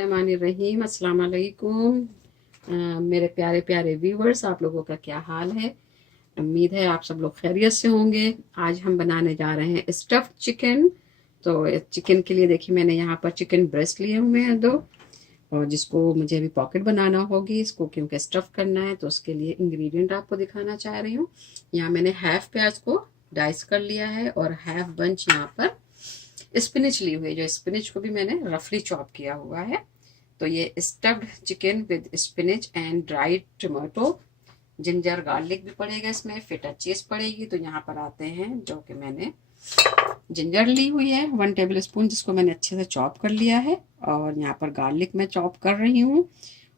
रहीम अस्सलाम वालेकुम। मेरे प्यारे प्यारे व्यूवर्स, आप लोगों का क्या हाल है? उम्मीद है आप सब लोग खैरियत से होंगे। आज हम बनाने जा रहे हैं स्टफ्ड चिकन। तो चिकन के लिए देखिए मैंने यहाँ पर चिकन ब्रेस्ट लिए हुए हैं 2, और जिसको मुझे अभी पॉकेट बनाना होगी इसको, क्योंकि स्टफ़ करना है। तो उसके लिए इंग्रेडिएंट आपको दिखाना चाह रही हूँ। यहाँ मैंने हाफ प्याज को डाइस कर लिया है और हाफ बंच यहाँ पर स्पिनच ली हुई है, जो स्पिनच को भी मैंने रफली चॉप किया हुआ है। तो ये stuffed chicken with spinach and dried tomato, ginger garlic भी पड़ेगा इसमें, फेटा चीज पड़ेगी। तो यहाँ पर आते हैं, जो कि मैंने जिंजर ली हुई है 1 टेबल स्पून, जिसको मैंने अच्छे से चॉप कर लिया है, और यहाँ पर गार्लिक मैं चॉप कर रही हूँ।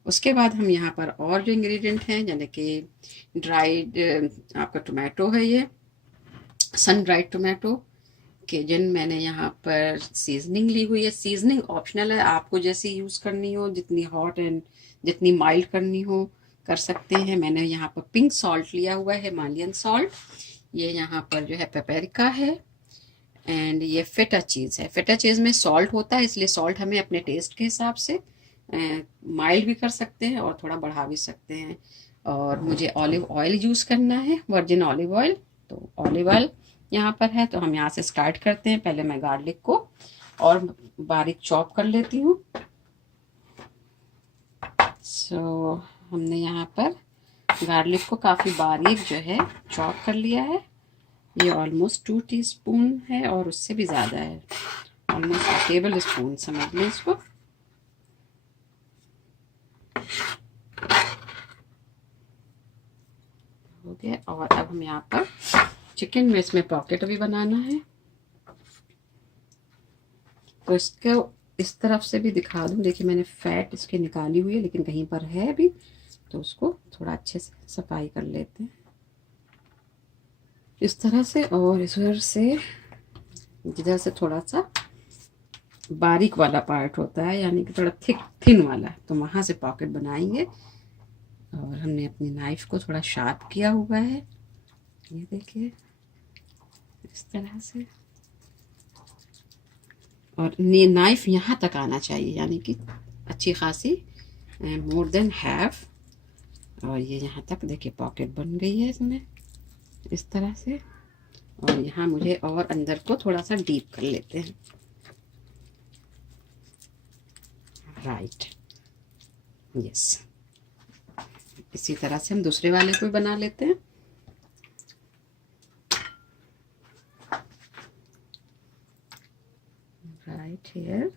उसके बाद हम यहाँ पर और जो इंग्रेडिएंट हैं, यानी कि ड्राइड आपका टोमेटो है, ये सन ड्राइड टोमेटो, केजन मैंने यहाँ पर सीजनिंग ली हुई है। सीजनिंग ऑप्शनल है, आपको जैसी यूज़ करनी हो, जितनी हॉट एंड जितनी माइल्ड करनी हो कर सकते हैं। मैंने यहाँ पर पिंक सॉल्ट लिया हुआ है, हिमालयन सॉल्ट। ये यहाँ पर जो है पेपरिका है, एंड ये फेटा चीज़ है। फेटा चीज़ में सॉल्ट होता है, इसलिए सॉल्ट हमें अपने टेस्ट के हिसाब से माइल्ड भी कर सकते हैं और थोड़ा बढ़ा भी सकते हैं। और मुझे ऑलिव ऑयल यूज़ करना है, वर्जिन ऑलिव ऑयल। तो ऑलिव ऑयल यहाँ पर है, तो हम यहाँ से स्टार्ट करते हैं। पहले मैं गार्लिक को और बारीक चॉप कर लेती हूँ। हमने यहाँ पर गार्लिक को काफ़ी बारीक जो है चॉप कर लिया है। ये ऑलमोस्ट 2 टीस्पून है और उससे भी ज़्यादा है, ऑलमोस्ट टेबल स्पून समझ लें इसको। हो गया। और अब हम यहाँ पर चिकन में इसमें पॉकेट भी बनाना है, तो इसको इस तरफ से भी दिखा दूँ। देखिए मैंने फैट इसकी निकाली हुई है, लेकिन कहीं पर है अभी, तो उसको थोड़ा अच्छे से सफाई कर लेते हैं इस तरह से। और इधर से, जिधर से थोड़ा सा बारीक वाला पार्ट होता है, यानी कि थोड़ा थिन वाला, तो वहाँ से पॉकेट बनाएंगे। और हमने अपनी नाइफ को थोड़ा शार्प किया हुआ है, ये देखिए इस तरह से। और नाइफ यहाँ तक आना चाहिए, यानी कि अच्छी खासी, मोर देन हाफ। और ये यहाँ तक देखिए पॉकेट बन गई है इसमें इस तरह से। और यहाँ मुझे और अंदर को थोड़ा सा डीप कर लेते हैं, राइट, यस। इसी तरह से हम दूसरे वाले को भी बना लेते हैं। Right here.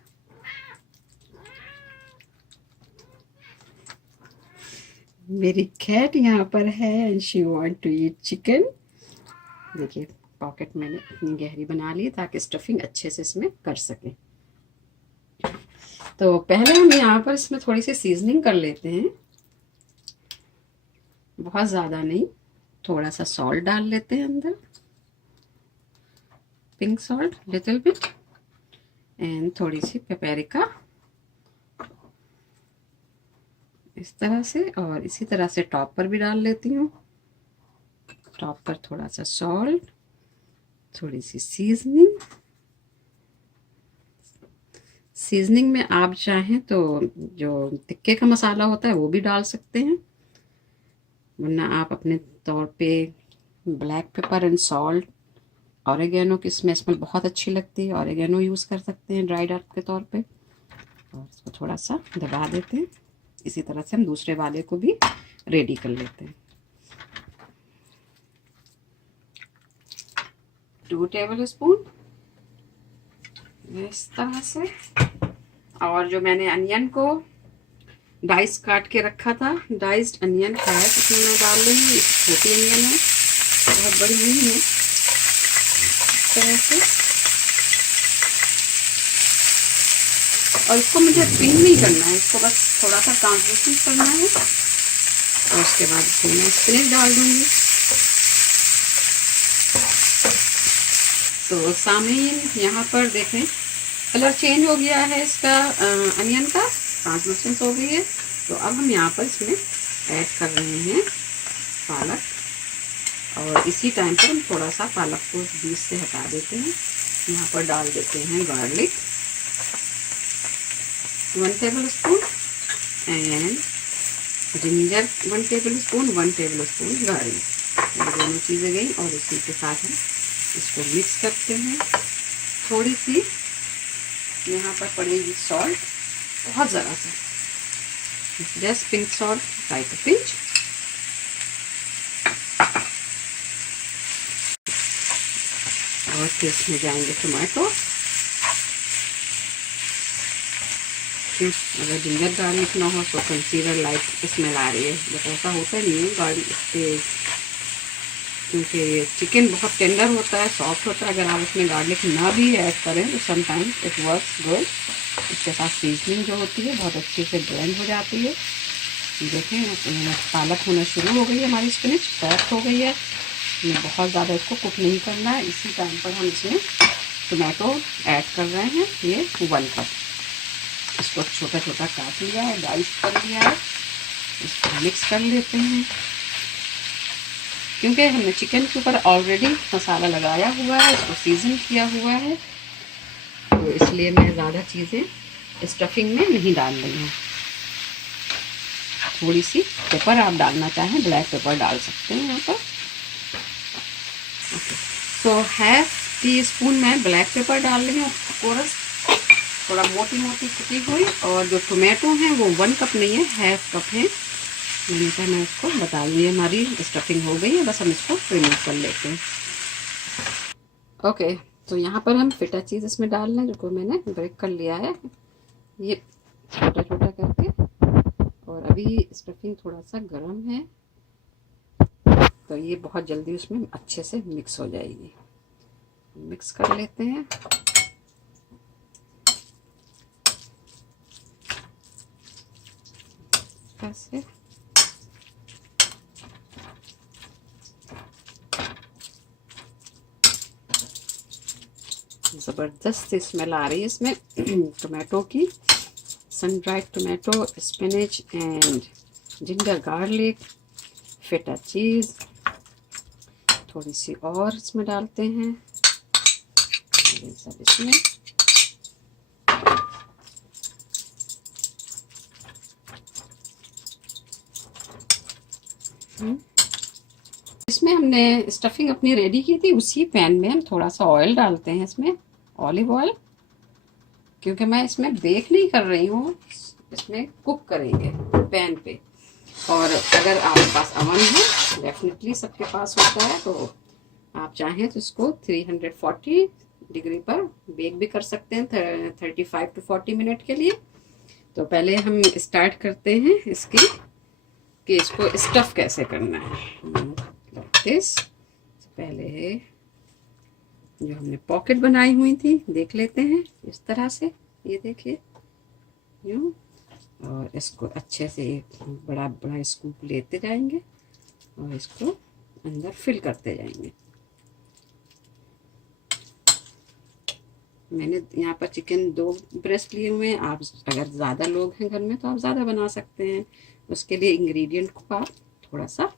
मेरी कैट यहाँ पर है and she want to eat chicken. देखिए पॉकेट मैंने इतनी गहरी बना ली ताकि स्टफिंग अच्छे से इसमें कर सकें। तो पहले हम यहाँ पर इसमें थोड़ी सी सीजनिंग कर लेते हैं, बहुत ज़्यादा नहीं, थोड़ा सा सॉल्ट डाल लेते हैं अंदर, pink salt little bit, and थोड़ी सी पेपरिका इस तरह से। और इसी तरह से टॉप पर भी डाल लेती हूँ, टॉप पर थोड़ा सा सॉल्ट, थोड़ी सी सीजनिंग। सीजनिंग में आप चाहें तो जो टिक्के का मसाला होता है वो भी डाल सकते हैं, वरना आप अपने तौर पे black pepper and salt, oregano की इसमें स्मेल बहुत अच्छी लगती है, ऑरिगेनो यूज़ कर सकते हैं ड्राइड हर्ब के तौर पे। और इसको थोड़ा सा दबा देते हैं। इसी तरह से हम दूसरे वाले को भी रेडी कर लेते हैं। 2 टेबल स्पून इस तरह से। और जो मैंने अनियन को डाइस काट के रखा था, डाइस्ड अनियन है, इसमें मैं डाल रही हूँ। छोटी अनियन है, बहुत बड़ी नहीं है, इस तरह से। और इसको मुझे पिंक नहीं करना है, इसको बस थोड़ा सा ट्रांसलूसेंट करना है। और उसके बाद इसमें मैं स्पिनच डाल दूंगी। तो सामीन यहाँ पर देखें कलर चेंज हो गया है इसका, अनियन का ट्रांसलूसेंट हो गई है। तो अब हम यहाँ पर इसमें ऐड कर रहे हैं पालक, और इसी टाइम पर हम थोड़ा सा पालक को बीज से हटा देते हैं। यहाँ पर डाल देते हैं garlic, 1 tablespoon and ginger 1 tablespoon, 1 tablespoon garlic. ये दोनों चीज़ें गई और इसी के साथ हम इसको मिक्स करते हैं। थोड़ी सी यहाँ पर पड़ेगी सॉल्ट, बहुत ज़रा सा, just pink salt, like a pinch. और फिर इसमें जाएंगे टमाटो। अगर जिंजर गार्लिक ना हो तो कंसीडर लाइक स्मेल आ रही है, बट ऐसा होता नहीं है गार्लिक से, क्योंकि चिकन बहुत टेंडर होता है, सॉफ्ट होता है। अगर आप उसमें गार्लिक ना भी ऐड करें तो समटाइम्स इट वर्क्स गुड। इसके साथ सीजनिंग जो होती है बहुत अच्छे से ब्लेंड हो जाती है। देखें पालक होना शुरू हो गई है, हमारी स्पिनच सॉफ्ट हो गई है। हमें बहुत ज़्यादा इसको कुक नहीं करना है। इसी टाइम पर हम इसमें टमाटो ऐड कर रहे हैं, ये 1 कप। इसको छोटा छोटा काट लिया है, डाइस कर लिया है। इसको मिक्स कर लेते हैं, क्योंकि हमने चिकन के ऊपर ऑलरेडी मसाला लगाया हुआ है, इसको सीजन किया हुआ है, तो इसलिए मैं ज़्यादा चीज़ें स्टफिंग में नहीं डाल रही हूँ। थोड़ी सी पेपर आप डालना चाहें, ब्लैक पेपर डाल सकते हैं यहाँ पर। तो 1/2 टीस्पून मैं ब्लैक पेपर डाल रही हूँ, कोरस, थोड़ा मोटी मोटी कुटी हुई। और जो टोमेटो हैं वो 1 कप नहीं है, 1/2 कप है। मैंने कहा मैं इसको बता दी, हमारी स्टफिंग हो गई है, बस हम इसको रिमूव कर लेते हैं। ओके, तो यहाँ पर हम फिटा चीज़ इसमें डाल लें, जो मैंने ब्रेक कर लिया है, ये छोटा छोटा करके। और अभी स्टफिंग थोड़ा सा गर्म है, तो ये बहुत जल्दी उसमें अच्छे से मिक्स हो जाएगी। मिक्स कर लेते हैं। ऐसे ज़बरदस्त स्मेल आ रही है इसमें टोमेटो की। Sun dried tomato, spinach and ginger garlic, feta cheese. थोड़ी सी और इसमें डालते हैं, ये सब इसमें। इसमें हमने स्टफिंग अपनी रेडी की थी, उसी पैन में हम थोड़ा सा ऑयल डालते हैं इसमें, ऑलिव ऑयल, क्योंकि मैं इसमें बेक नहीं कर रही हूँ, इसमें कुक करेंगे पैन पे। और अगर आपके पास अवन है, डेफिनेटली सबके पास होता है, तो आप चाहें तो इसको 340 डिग्री पर बेक भी कर सकते हैं 35 to 40 मिनट के लिए। तो पहले हम स्टार्ट करते हैं इसकी, कि इसको स्टफ़ कैसे करना है। दिस पहले जो हमने पॉकेट बनाई हुई थी देख लेते हैं, इस तरह से, ये देखिए यूँ। और इसको अच्छे से एक बड़ा बड़ा स्कूप लेते जाएंगे और इसको अंदर फिल करते जाएंगे। मैंने यहाँ पर चिकन 2 ब्रेस्ट लिए हुए हैं। आप अगर ज़्यादा लोग हैं घर में तो आप ज़्यादा बना सकते हैं। उसके लिए इंग्रेडिएंट को आप थोड़ा सा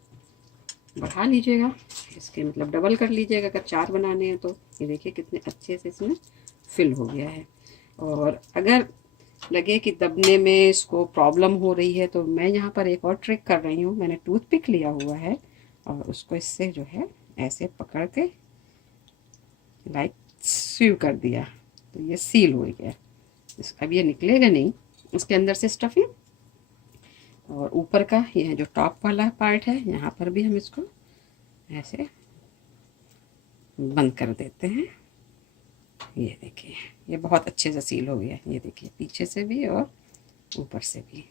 बढ़ा लीजिएगा, इसके मतलब डबल कर लीजिएगा अगर 4 बनाने हैं तो। ये देखिए कितने अच्छे से इसमें फिल हो गया है। और अगर लगे कि दबने में इसको प्रॉब्लम हो रही है तो मैं यहाँ पर एक और ट्रिक कर रही हूँ। मैंने टूथपिक लिया हुआ है और उसको इससे जो है ऐसे पकड़ के लाइक सीव कर दिया, तो ये सील हो गया। अब ये निकलेगा नहीं इसके अंदर से स्टफिंग। और ऊपर का ये जो टॉप वाला पार्ट है, यहाँ पर भी हम इसको ऐसे बंद कर देते हैं। ये देखिए ये बहुत अच्छे से सील हो गया। ये देखिए पीछे से भी और ऊपर से भी।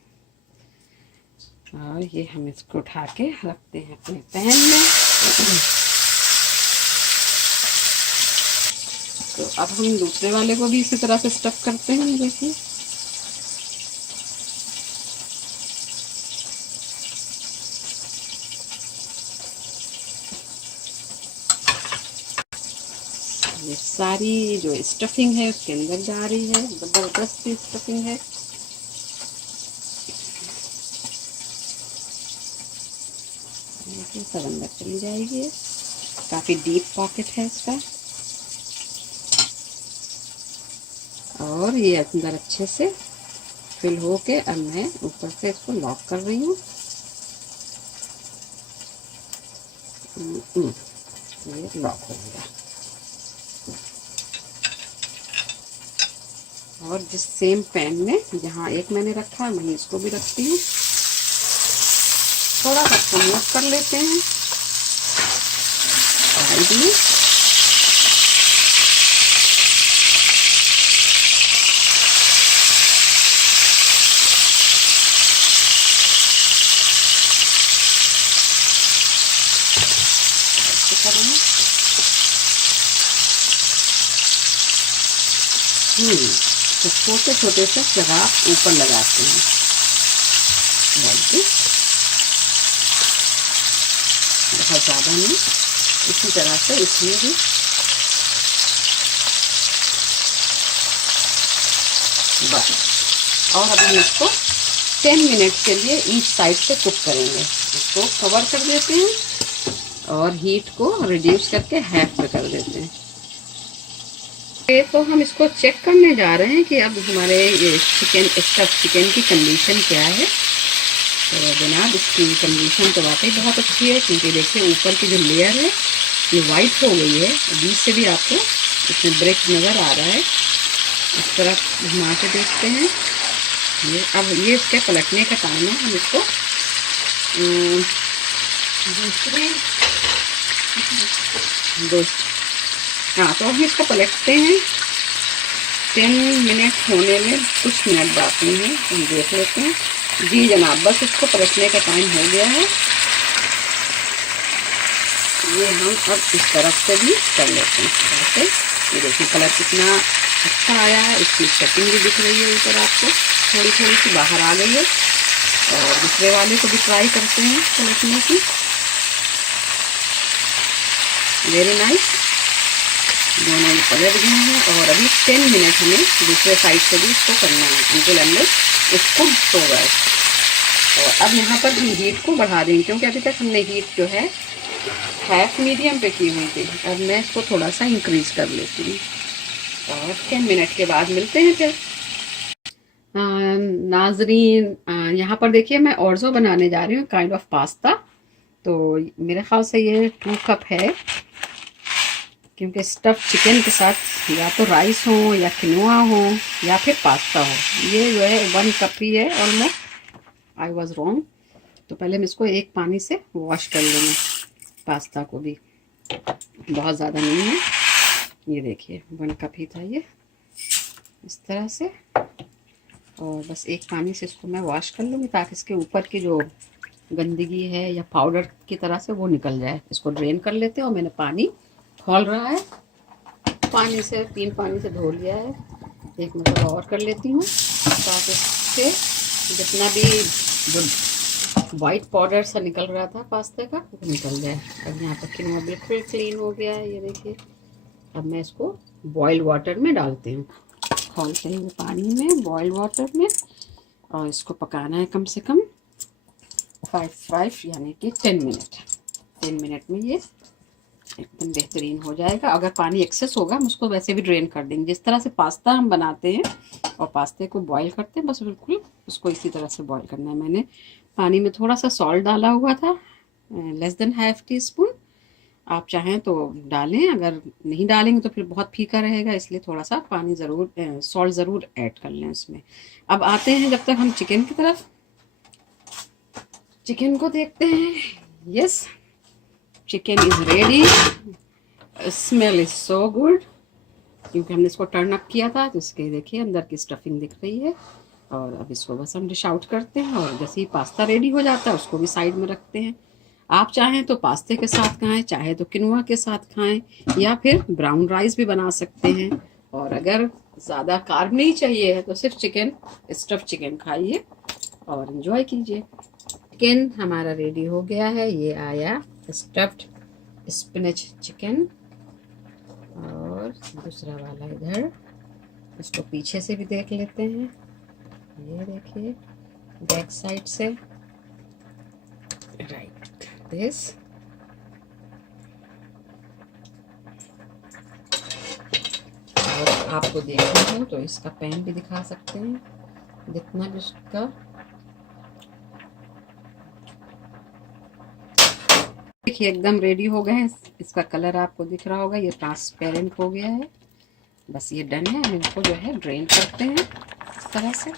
और ये हम इसको उठा के रखते हैं अपने पैन में। तो अब हम दूसरे वाले को भी इसी तरह से स्टफ करते हैं। देखिए ये सारी जो स्टफिंग है उसके अंदर जा रही है, ज़बरदस्त स्टफिंग है। सब अंदर चली जाएगी। काफ़ी डीप पॉकेट है इसका। और ये अंदर अच्छे से फिल हो के अब मैं ऊपर से इसको लॉक कर रही हूँ। ये लॉक हो गया। और जिस सेम पैन में जहाँ एक मैंने रखा है वहीं इसको भी रखती हूँ। थोड़ा सा मूव कर लेते हैं साइड में। तो छोटे छोटे से चराग ऊपर लगाते हैं बहुत ज़्यादा नहीं, इसी तरह से इसमें भी बस। और अब हम इसको 10 मिनट के लिए ईच साइड से कुक करेंगे। इसको कवर कर देते हैं और हीट को रिड्यूस करके हाफ पे कर देते हैं। तो हम इसको चेक करने जा रहे हैं कि अब हमारे ये स्टफ चिकन की कंडीशन क्या है। तो जनाब इसकी कंडीशन तो वाकई बहुत अच्छी है, क्योंकि देखिए ऊपर की जो लेयर है ये वाइट हो गई है। बीच से भी आपको इसमें ब्रेक नज़र आ रहा है। इस तरह घुमा के देखते हैं। ये अब ये इसके पलटने का टाइम है। हम इसको तो हम इसको पलटते हैं। 10 मिनट होने में कुछ मिनट बाकी हैं, हम देख लेते हैं। जी जनाब, बस इसको पलटने का टाइम हो गया है। ये हम अब इस तरफ से भी कर लेते हैं ऐसे। ये देखिए कलर कितना अच्छा आया है। इसकी सेटिंग भी दिख रही है ऊपर, आपको थोड़ी थोड़ी सी बाहर आ गई है। और दूसरे वाले को भी ट्राई करते हैं पलटने की। वेरी नाइस, दोनों ही पलट गए हैं। और अभी 10 मिनट हमें दूसरे साइड से भी इसको करना है until unless इसको हो गए। और अब यहाँ पर हम हीट को बढ़ा देंगे, क्योंकि अभी तक हमने हीट जो है हाफ मीडियम पे की हुई थी। अब मैं इसको थोड़ा सा इंक्रीज कर लेती हूँ और 10 मिनट के बाद मिलते हैं फिर। नाजरीन, यहाँ पर देखिए मैं ऑर्ज़ो बनाने जा रही हूँ, काइंड ऑफ पास्ता। तो मेरे ख्याल से ये 2 कप है, क्योंकि स्टफ चिकन के साथ या तो राइस हो या किनोआ हो या फिर पास्ता हो। ये जो है 1 कप ही है ऑलमोस्ट। I was wrong. तो पहले मैं इसको एक पानी से वॉश कर लूँगी, पास्ता को भी। बहुत ज़्यादा नहीं है, ये देखिए 1 कप ही था ये, इस तरह से। और बस एक पानी से इसको मैं वॉश कर लूँगी, ताकि इसके ऊपर की जो गंदगी है या पाउडर की तरह से वो निकल जाए। इसको ड्रेन कर लेते हैं। और मैंने पानी खोल रहा है, पानी से 3 पानी से धो लिया है। एक मतलब और कर लेती हूँ, ताकि इससे जितना भी जो वाइट पाउडर सा निकल रहा था पास्ते का वो निकल जाए। अब यहाँ पर किनोआ बिल्कुल क्लीन हो गया है, ये देखिए। अब मैं इसको बॉइल वाटर में डालती हूँ, खोलते हुए पानी में, बॉइल वाटर में। और इसको पकाना है कम से कम 5 यानी कि 10 मिनट। 10 मिनट में ये एकदम बेहतरीन हो जाएगा। अगर पानी एक्सेस होगा हम उसको वैसे भी ड्रेन कर देंगे, जिस तरह से पास्ता हम बनाते हैं और पास्ते को बॉईल करते हैं, बस बिल्कुल उसको इसी तरह से बॉईल करना है। मैंने पानी में थोड़ा सा सॉल्ट डाला हुआ था, लेस देन ½ टीस्पून। आप चाहें तो डालें, अगर नहीं डालेंगे तो फिर बहुत फीका रहेगा, इसलिए थोड़ा सा पानी ज़रूर, सॉल्ट ज़रूर ऐड कर लें उसमें। अब आते हैं जब तक हम चिकन की तरफ। चिकन को देखते हैं। Yes, chicken is ready. Smell is so good, क्योंकि हमने इसको टर्न अप किया था, तो इसके देखिए अंदर की स्टफिंग दिख रही है। और अब इसको बस हम डिश आउट करते हैं। और जैसे ही पास्ता रेडी हो जाता है उसको भी साइड में रखते हैं। आप चाहें तो पास्ते के साथ खाएं, चाहे तो किनोआ के साथ खाएं, या फिर ब्राउन राइस भी बना सकते हैं। और अगर ज़्यादा कार्ब नहीं चाहिए है तो सिर्फ चिकन, स्टफ चिकन खाइए और इन्जॉय कीजिए। चिकन हमारा रेडी हो गया है। ये आया स्टफ्ड स्पिनच चिकन। और दूसरा वाला इधर, इसको पीछे से भी देख लेते हैं। ये देखिए बैक साइड से, राइट दिस। और आपको देखना हो तो इसका पैन भी दिखा सकते हैं। जितना भी उसका देखिए एकदम रेडी हो गए हैं। इसका कलर आपको दिख रहा होगा, ये ट्रांसपेरेंट हो गया है। बस ये डन है। हम इनको जो है ड्रेन करते हैं इस तरह से।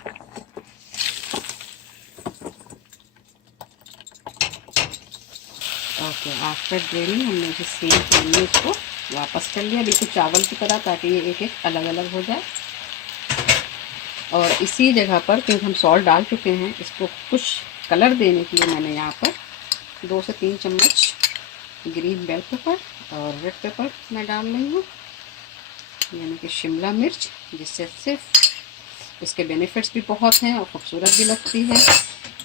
ओके, आफ्टर ड्रेनिंग हमने इसे सेम पैन में इसको वापस कर लिया, बिल्कुल चावल की तरह, ताकि ये एक एक अलग अलग हो जाए। और इसी जगह पर, क्योंकि हम सॉल्ट डाल चुके हैं, इसको कुछ कलर देने के लिए मैंने यहाँ पर 2 से 3 चम्मच ग्रीन बेल पेपर और रेड पेपर मैं डाल रही हूँ, यानी कि शिमला मिर्च, जिससे सिर्फ उसके बेनिफिट्स भी बहुत हैं और ख़ूबसूरत भी लगती है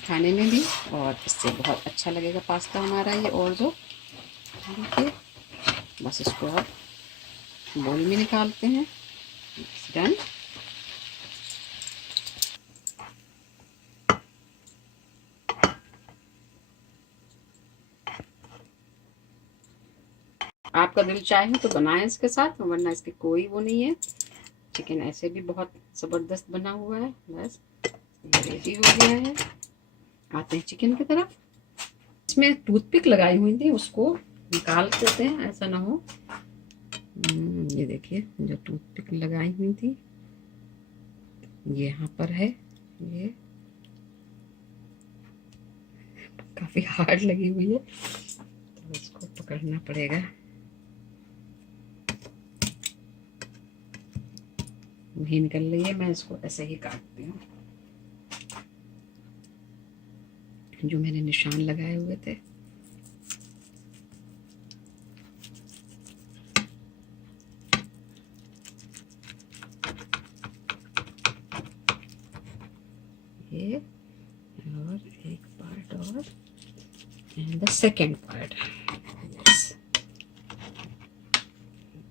खाने में भी, और इससे बहुत अच्छा लगेगा पास्ता हमारा ये। और जो देखिए, बस इसको अब बोल में निकालते हैं। डन। आपका दिल चाहे तो बनाएं इसके साथ, वरना इसकी कोई वो नहीं है। चिकन ऐसे भी बहुत ज़बरदस्त बना हुआ है। बस ये रेडी हो गया है। आते हैं चिकन की तरफ। इसमें टूथपिक लगाई हुई थी, उसको निकाल देते हैं, ऐसा ना हो। ये देखिए, जो टूथपिक लगाई हुई थी ये यहाँ पर है। ये काफ़ी हार्ड लगी हुई है, तो इसको पकड़ना पड़ेगा। नहीं निकल रही है, मैं इसको ऐसे ही काटती हूँ, जो मैंने निशान लगाए हुए थे। ये और एक पार्ट और, एंड द सेकेंड पार्ट।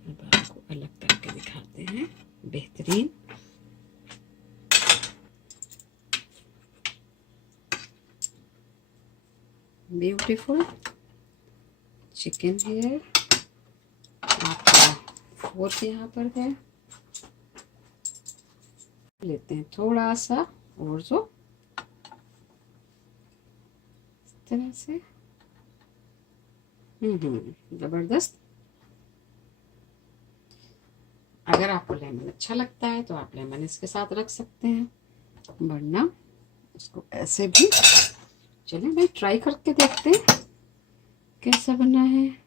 अब आपको अलग करके दिखाते हैं। बेहतरीन। ब्यूटीफुल चिकन है आपका। फोर्क यहाँ पर है, लेते हैं थोड़ा सा और जो इस तरह से। जबरदस्त। अगर आपको लेमन अच्छा लगता है तो आप लेमन इसके साथ रख सकते हैं, वरना इसको ऐसे भी। चलिए भाई, ट्राई करके देखते हैं कैसा बना है।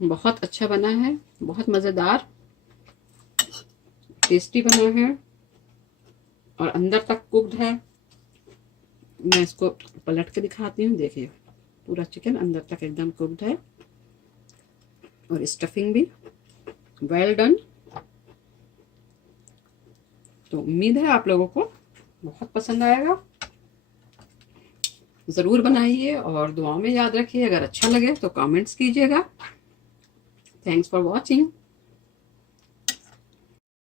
बहुत अच्छा बना है, बहुत मज़ेदार, टेस्टी बना है और अंदर तक कुक्ड है। मैं इसको पलट के दिखाती हूँ। देखिए, पूरा चिकन अंदर तक एकदम कुक्ड है और स्टफिंग भी वेल डन। तो उम्मीद है आप लोगों को बहुत पसंद आएगा। ज़रूर बनाइए और दुआओं में याद रखिए। अगर अच्छा लगे तो कमेंट्स कीजिएगा। Thanks for watching.